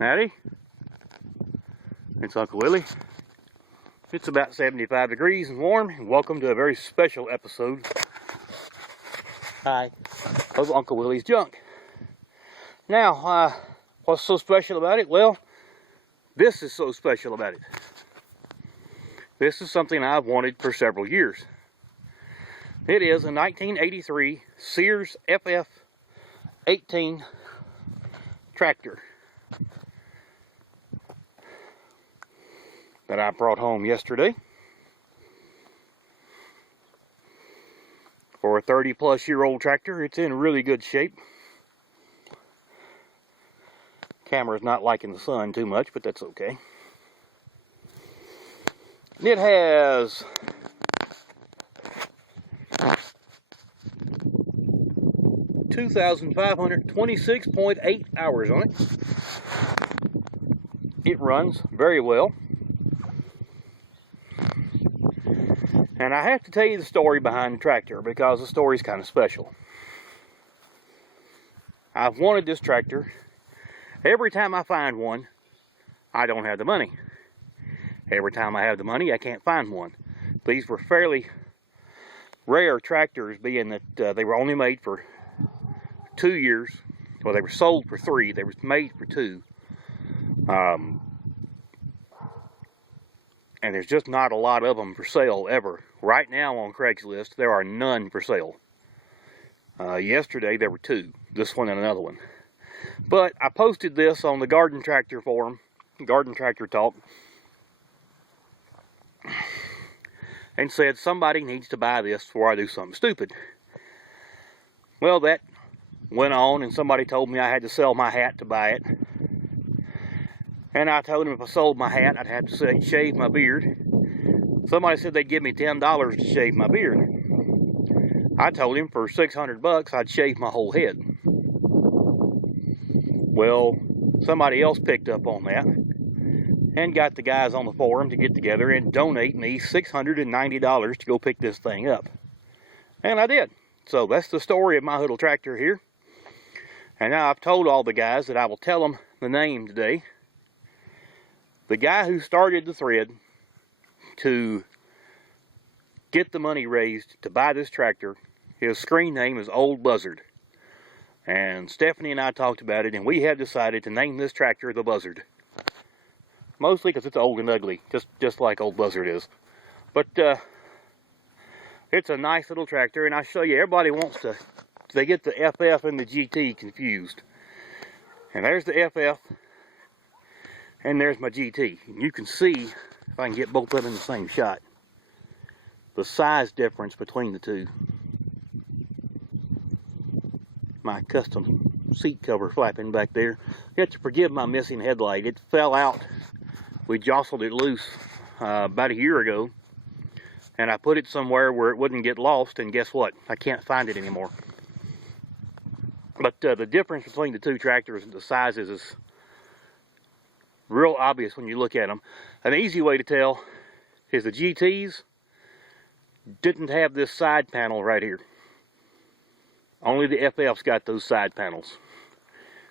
Howdy, it's Uncle Willie. It's about 75 degrees and warm, and welcome to a very special episode of Uncle Willie's Junk. Now, what's so special about it? Well, this is so special about it. This is something I've wanted for several years. It is a 1983 Sears FF 18 tractor that I brought home yesterday. For a 30-plus-year-old tractor, it's in really good shape. Camera's not liking the sun too much, but that's okay. It has 2,526.8 hours on it. It runs very well. And I have to tell you the story behind the tractor because the story's kind of special. I've wanted this tractor. Every time I find one, I don't have the money. Every time I have the money, I can't find one. These were fairly rare tractors, being that they were only made for 2 years. Well, they were sold for 3. They were made for 2. And there's just not a lot of them for sale ever. Right now on Craigslist, there are none for sale. Yesterday there were 2, this one and another one. But I posted this on the Garden Tractor forum, Garden Tractor Talk, and said somebody needs to buy this before I do something stupid. Well, that went on, and somebody told me I had to sell my hat to buy it. And I told him if I sold my hat, I'd have to shave my beard. Somebody said they'd give me $10 to shave my beard. I told him for $600 I'd shave my whole head. Well, somebody else picked up on that and got the guys on the forum to get together and donate me $690 to go pick this thing up. And I did. So that's the story of my little tractor here. And now I've told all the guys that I will tell them the name today. The guy who started the thread to get the money raised to buy this tractor, his screen name is Old Buzzard. And Stephanie and I talked about it, and we have decided to name this tractor the Buzzard. Mostly because it's old and ugly, just like Old Buzzard is. But it's a nice little tractor, and I show you, everybody wants to, they get the FF and the GT confused. And there's the FF. And there's my GT. And you can see, if I can get both of them in the same shot, the size difference between the two. My custom seat cover flapping back there. You have to forgive my missing headlight. It fell out. We jostled it loose about a year ago. And I put it somewhere where it wouldn't get lost. And guess what? I can't find it anymore. But the difference between the two tractors and the sizes is real obvious when you look at them. An easy way to tell is the GTs didn't have this side panel right here. Only the FF's got those side panels.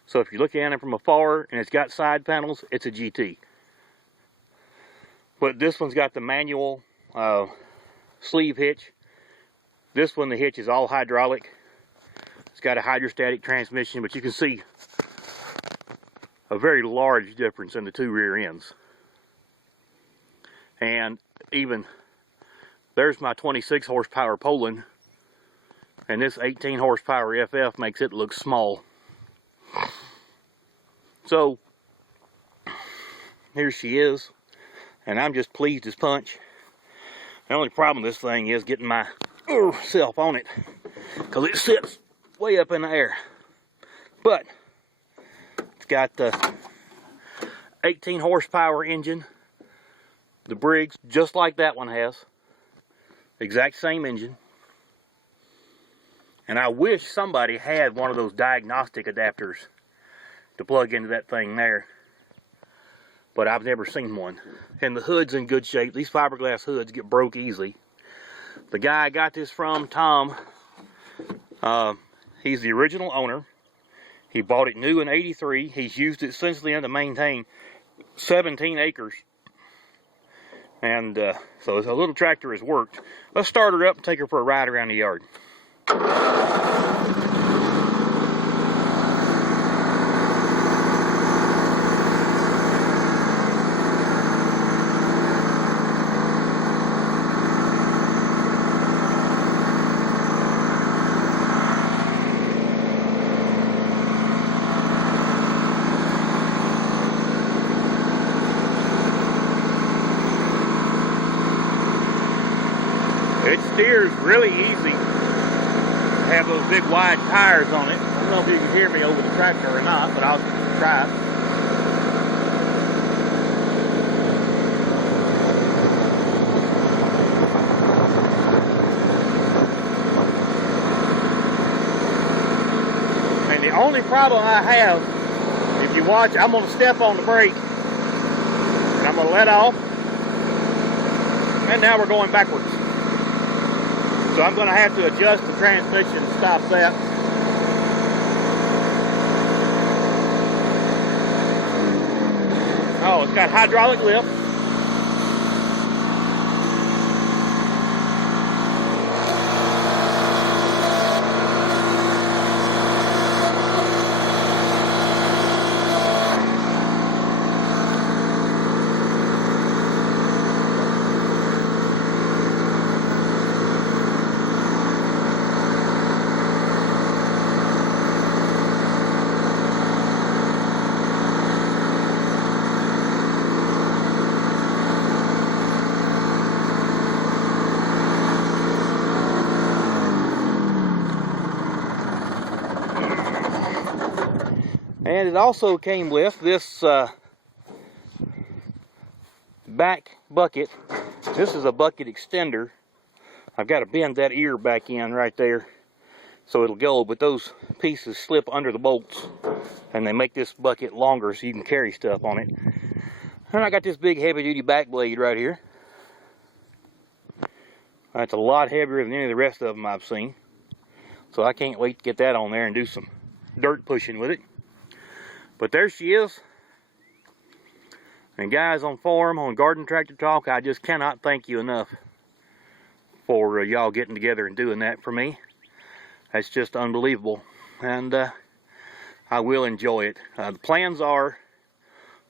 So if you look at it from afar and it's got side panels, it's a GT. But this one's got the manual sleeve hitch. This one, the hitch is all hydraulic. It's got a hydrostatic transmission, but you can see a very large difference in the two rear ends. And even there's my 26 horsepower Poland, and this 18 horsepower FF makes it look small. So here she is, and I'm just pleased as punch. The only problem with this thing is getting myself on it, because it sits way up in the air. But it's got the 18 horsepower engine, the Briggs, just like that one has. Exact same engine. And I wish somebody had one of those diagnostic adapters to plug into that thing there. But I've never seen one. And the hood's in good shape. These fiberglass hoods get broke easily. The guy I got this from, Tom, he's the original owner. He bought it new in '83. He's used it since then to maintain 17 acres. And so a little tractor has worked. Let's start her up and take her for a ride around the yard. It steers really easy. Have those big wide tires on it. I don't know if you can hear me over the tractor or not, but I'll try. And the only problem I have, if you watch, I'm going to step on the brake and I'm going to let off, and now we're going backwards. So I'm going to have to adjust the transmission to stop that. Oh, it's got hydraulic lift. And it also came with this back bucket. This is a bucket extender. I've got to bend that ear back in right there so it'll go, but those pieces slip under the bolts and they make this bucket longer so you can carry stuff on it. And I got this big heavy duty back blade right here. That's a lot heavier than any of the rest of them I've seen. So I can't wait to get that on there and do some dirt pushing with it. But there she is. And guys on forum, on Garden Tractor Talk, I just cannot thank you enough for y'all getting together and doing that for me. That's just unbelievable. And I will enjoy it. The plans are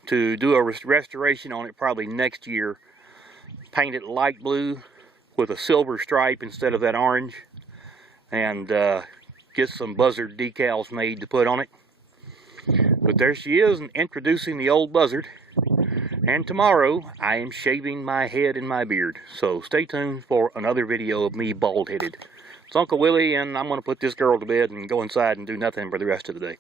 to do a restoration on it probably next year. Paint it light blue with a silver stripe instead of that orange. And get some buzzard decals made to put on it. But there she is, introducing the old buzzard. And tomorrow I am shaving my head and my beard. So stay tuned for another video of me bald-headed. It's Uncle Willie, and I'm going to put this girl to bed and go inside and do nothing for the rest of the day.